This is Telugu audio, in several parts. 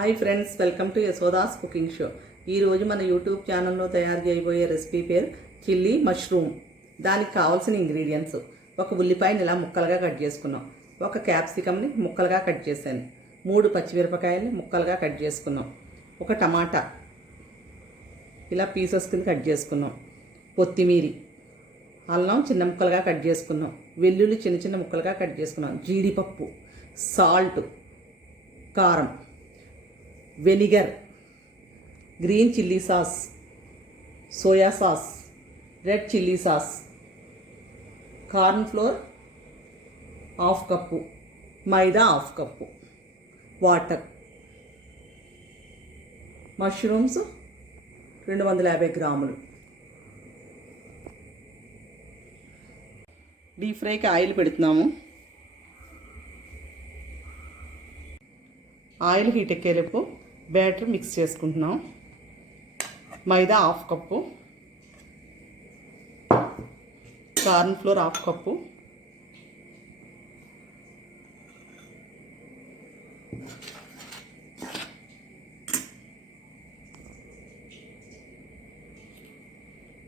Hi friends, welcome to Yashoda's cooking show. ఈరోజు మన యూట్యూబ్ ఛానల్లో తయారు చేయబోయే రెసిపీ పేరు చిల్లీ మష్రూమ్. దానికి కావాల్సిన ఇంగ్రీడియంట్స్: ఒక ఉల్లిపాయని ఇలా ముక్కలుగా కట్ చేసుకున్నాం, ఒక క్యాప్సికమ్ని ముక్కలుగా కట్ చేశాను, 3 పచ్చిమిరపకాయలని ముక్కలుగా కట్ చేసుకున్నాం, ఒక టమాటా ఇలా పీసెస్ కింద కట్ చేసుకున్నాం, కొత్తిమీరి, అల్లం చిన్న ముక్కలుగా కట్ చేసుకున్నాం, వెల్లుల్లి చిన్న చిన్న ముక్కలుగా కట్ చేసుకున్నాం, జీడిపప్పు, సాల్ట్, కారం, vinegar, green chilli sauce, soya sauce, red chilli sauce, corn flour ½ cup, maida ½ cup, water, mushrooms 250 గ్రాములు. డీప్ ఫ్రైకి ఆయిల్ పెడుతున్నాము. ఆయిల్ హీట్ ఎక్కేలోపు బ్యాటర్ మిక్స్ చేసుకుంటున్నాం. Maida ½ cup, corn flour ½ cup,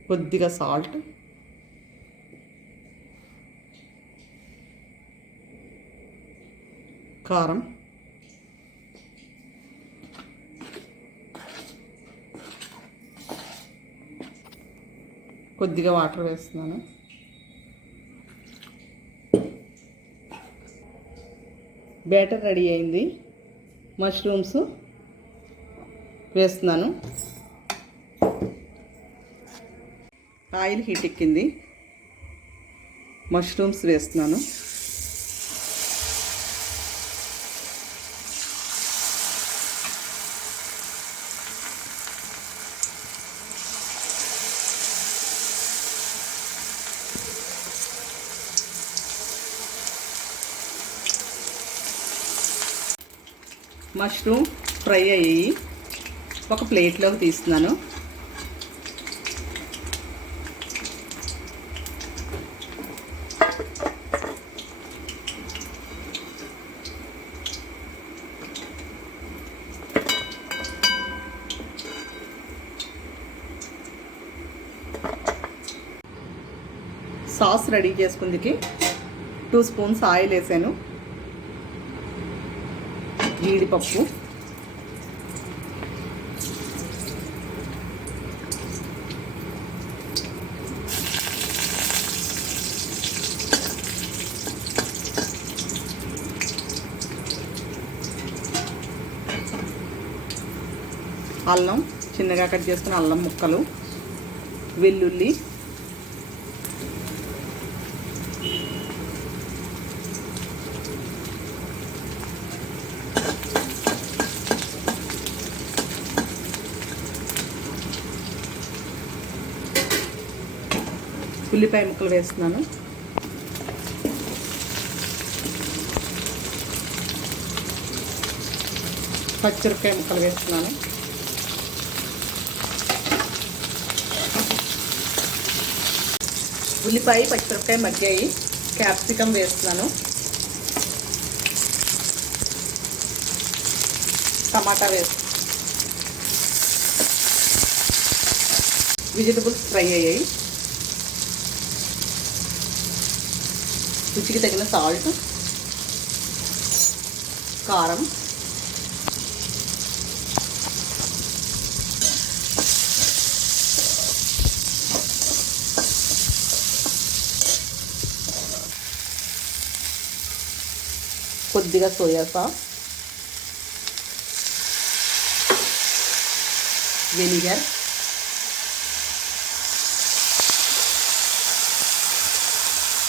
కొద్దిగా సాల్ట్, కారం, కొద్దిగా వాటర్ వేస్తున్నాను. బ్యాటర్ రెడీ అయింది. మష్రూమ్స్ వేస్తున్నాను. ఆయిల్ హీట్ ఎక్కింది. మష్రూమ్స్ వేస్తున్నాను. మష్రూమ్ ఫ్రై అయ్యి ఒక ప్లేట్లోకి తీస్తున్నాను. సాస్ రెడీ చేసుకుందికి 2 స్పూన్స్ ఆయిల్ వేసాను. జీడిపప్పు, అల్లం చిన్నగా కట్ చేసుకున్న అల్లం ముక్కలు, వెల్లుల్లి, ఉల్లిపాయ ముక్కలు వేస్తున్నాను. పచ్చిమిరపకాయ ముక్కలు వేస్తున్నాను. ఉల్లిపాయ పచ్చిమిరపకాయ మగ్గాయి. క్యాప్సికమ్ వేస్తున్నాను. టమాటా వేస్తున్నాను. వెజిటబుల్స్ ఫ్రై అయ్యాయి. రుచికి తగిన సాల్ట్, కారం, కొద్దిగా soya sauce, vinegar,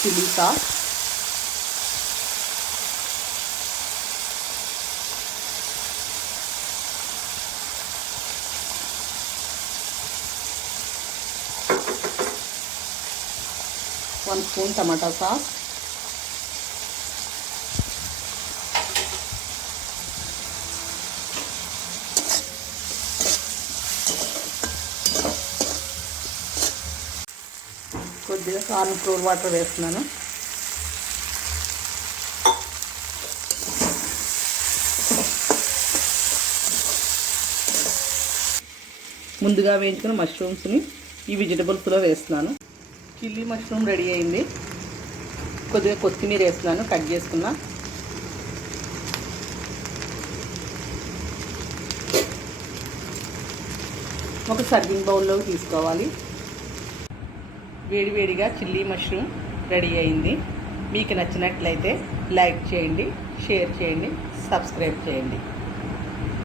chilli sauce, one spoon టమాటా సాస్, కొద్దిగా కార్న్ ఫ్లోర్ వాటర్ వేస్తున్నాను. ముందుగా వేయించుకున్న మష్రూమ్స్ని ఈ వెజిటబుల్స్లో వేస్తున్నాను. చిల్లీ మష్రూమ్ రెడీ అయింది. కొద్దిగా కొత్తిమీర వేస్తున్నాను కట్ చేసుకున్న. ఒక సర్వింగ్ బౌల్లోకి తీసుకోవాలి. వేడివేడిగా చిల్లీ మష్రూమ్ రెడీ అయింది. మీకు నచ్చినట్లయితే లైక్ చేయండి, షేర్ చేయండి, సబ్స్క్రైబ్ చేయండి.